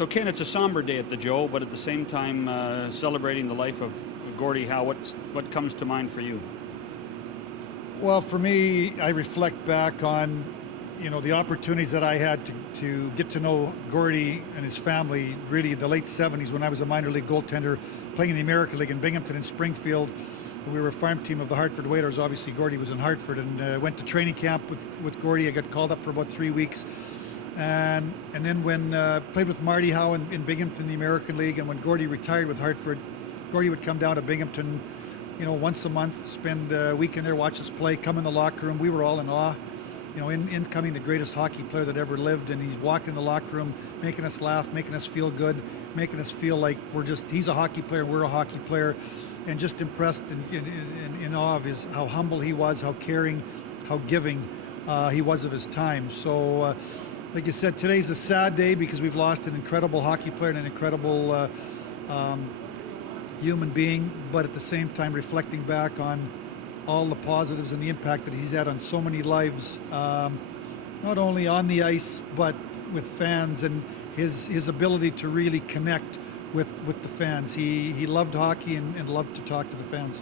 So Ken, it's a somber day at the Joe, but at the same time celebrating the life of Gordie Howe. What comes to mind for you? Well, for me, I reflect back on, the opportunities that I had to get to know Gordie and his family, really the late 70s when I was a minor league goaltender playing in the American League in Binghamton and Springfield. We were a farm team of the Hartford Whalers. Obviously, Gordie was in Hartford, and went to training camp with Gordie. I got called up for about 3 weeks. And then when played with Marty Howe in Binghamton, the American League, and when Gordie retired with Hartford, Gordie would come down to Binghamton, once a month, spend a week in there, watch us play, come in the locker room. We were all in awe. Incoming the greatest hockey player that ever lived, and he's walking in the locker room, making us laugh, making us feel good, making us feel like he's a hockey player, we're a hockey player, and just impressed and in awe of how humble he was, how caring, how giving he was of his time. So, like you said, today's a sad day because we've lost an incredible hockey player and an incredible human being, but at the same time reflecting back on all the positives and the impact that he's had on so many lives, not only on the ice but with fans, and his ability to really connect with the fans. He loved hockey and loved to talk to the fans.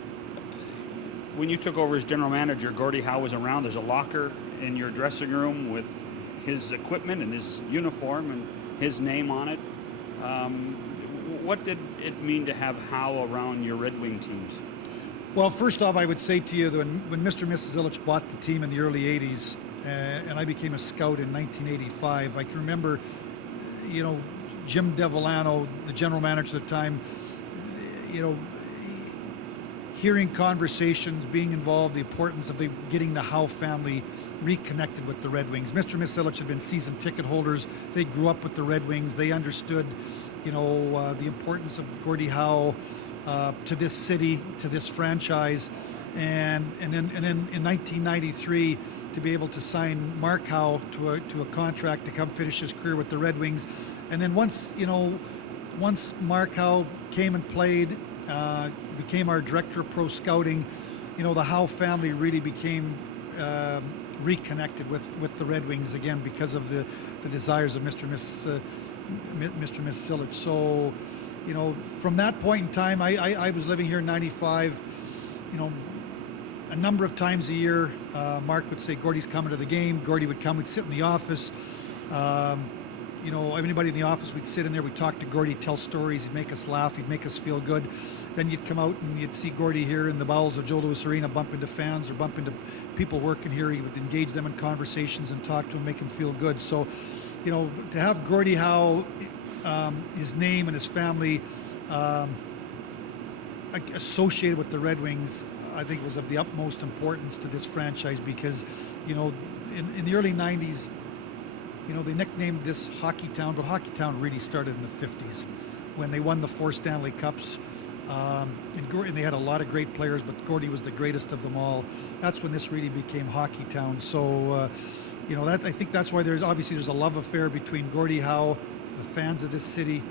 When you took over as general manager, Gordie Howe was around. There's a locker in your dressing room with his equipment and his uniform and his name on it. What did it mean to have Howe around your Red Wing teams? Well, first off, I would say to you that when Mr. and Mrs. Illich bought the team in the early 80s, and I became a scout in 1985, I can remember, Jim Devillano, the general manager at the time, hearing conversations, being involved, the importance of getting the Howe family reconnected with the Red Wings. Mr. and Mrs. Illich had been season ticket holders. They grew up with the Red Wings. They understood, the importance of Gordie Howe to this city, to this franchise, and then in 1993 to be able to sign Mark Howe to a contract to come finish his career with the Red Wings, and then once Mark Howe came and played, became our director of pro scouting, the Howe family really became reconnected with the Red Wings again because of the desires of Mr. and Mrs. Illich. So, from that point in time, I was living here in 95, a number of times a year. Mark would say, Gordie's coming to the game. Gordie would come, we'd sit in the office. Everybody in the office, we'd sit in there, we'd talk to Gordie, tell stories, he'd make us laugh, he'd make us feel good. Then you'd come out and you'd see Gordie here in the bowels of Joe Louis Arena, bump into fans or bump into people working here. He would engage them in conversations and talk to them, make them feel good. So, to have Gordie Howe, his name and his family associated with the Red Wings, I think was of the utmost importance to this franchise because, in the early 90s, they nicknamed this Hockey Town, but Hockey Town really started in the 50s when they won the 4 Stanley Cups. And they had a lot of great players, but Gordie was the greatest of them all. That's when this really became Hockey Town. So, I think that's why there's a love affair between Gordie Howe, the fans of this city.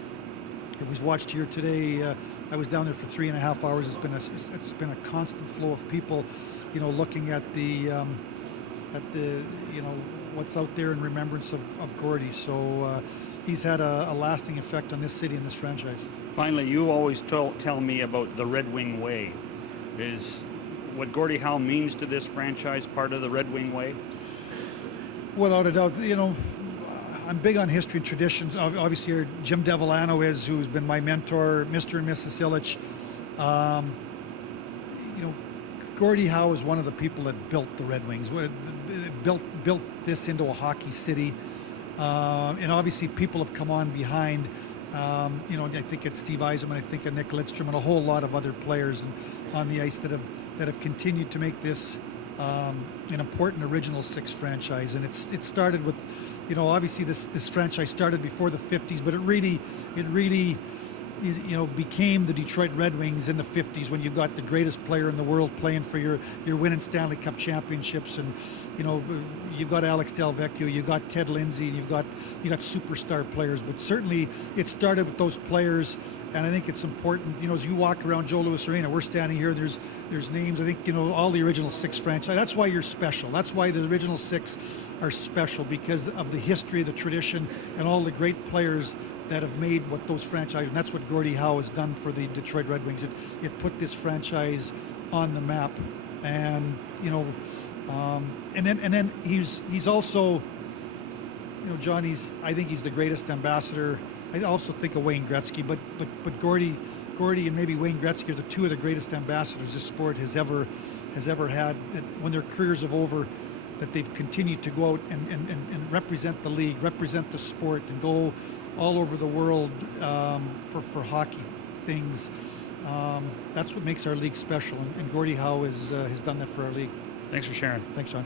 It was watched here today. I was down there for 3.5 hours. It's been a constant flow of people, looking at the what's out there in remembrance of Gordie. So he's had a lasting effect on this city and this franchise. Finally, you always tell me about the Red Wing way. Is what Gordie Howe means to this franchise part of the Red Wing way? Without a doubt, I'm big on history and traditions. Obviously, here Jim Devillano who's been my mentor, Mr. and Mrs. Illich. Gordie Howe is one of the people that built the Red Wings, built this into a hockey city. And obviously, people have come on behind. I think it's Steve Yzerman, I think of Nick Lidstrom, and a whole lot of other players on the ice that have continued to make this an important original 6 franchise. And it started with, obviously this franchise started before the 50s, but it really became the Detroit Red Wings in the 50s when you got the greatest player in the world playing for your winning Stanley Cup championships, and you've got Alex Delvecchio, you got Ted Lindsay, and you got superstar players. But certainly it started with those players, and I think it's important. As you walk around Joe Louis Arena, we're standing here. There's names. I think all the original 6 franchise. That's why you're special. That's why the original 6 are special, because of the history, the tradition, and all the great players that have made what those franchises, and that's what Gordie Howe has done for the Detroit Red Wings. It put this franchise on the map, and and then he's also, John, I think he's the greatest ambassador. I also think of Wayne Gretzky, but Gordie and maybe Wayne Gretzky are the two of the greatest ambassadors this sport has ever had. That when their careers are over, that they've continued to go out and represent the league, represent the sport, and go all over the world for hockey things. That's what makes our league special, and Gordie Howe has done that for our league. Thanks for sharing. Thanks, Sean.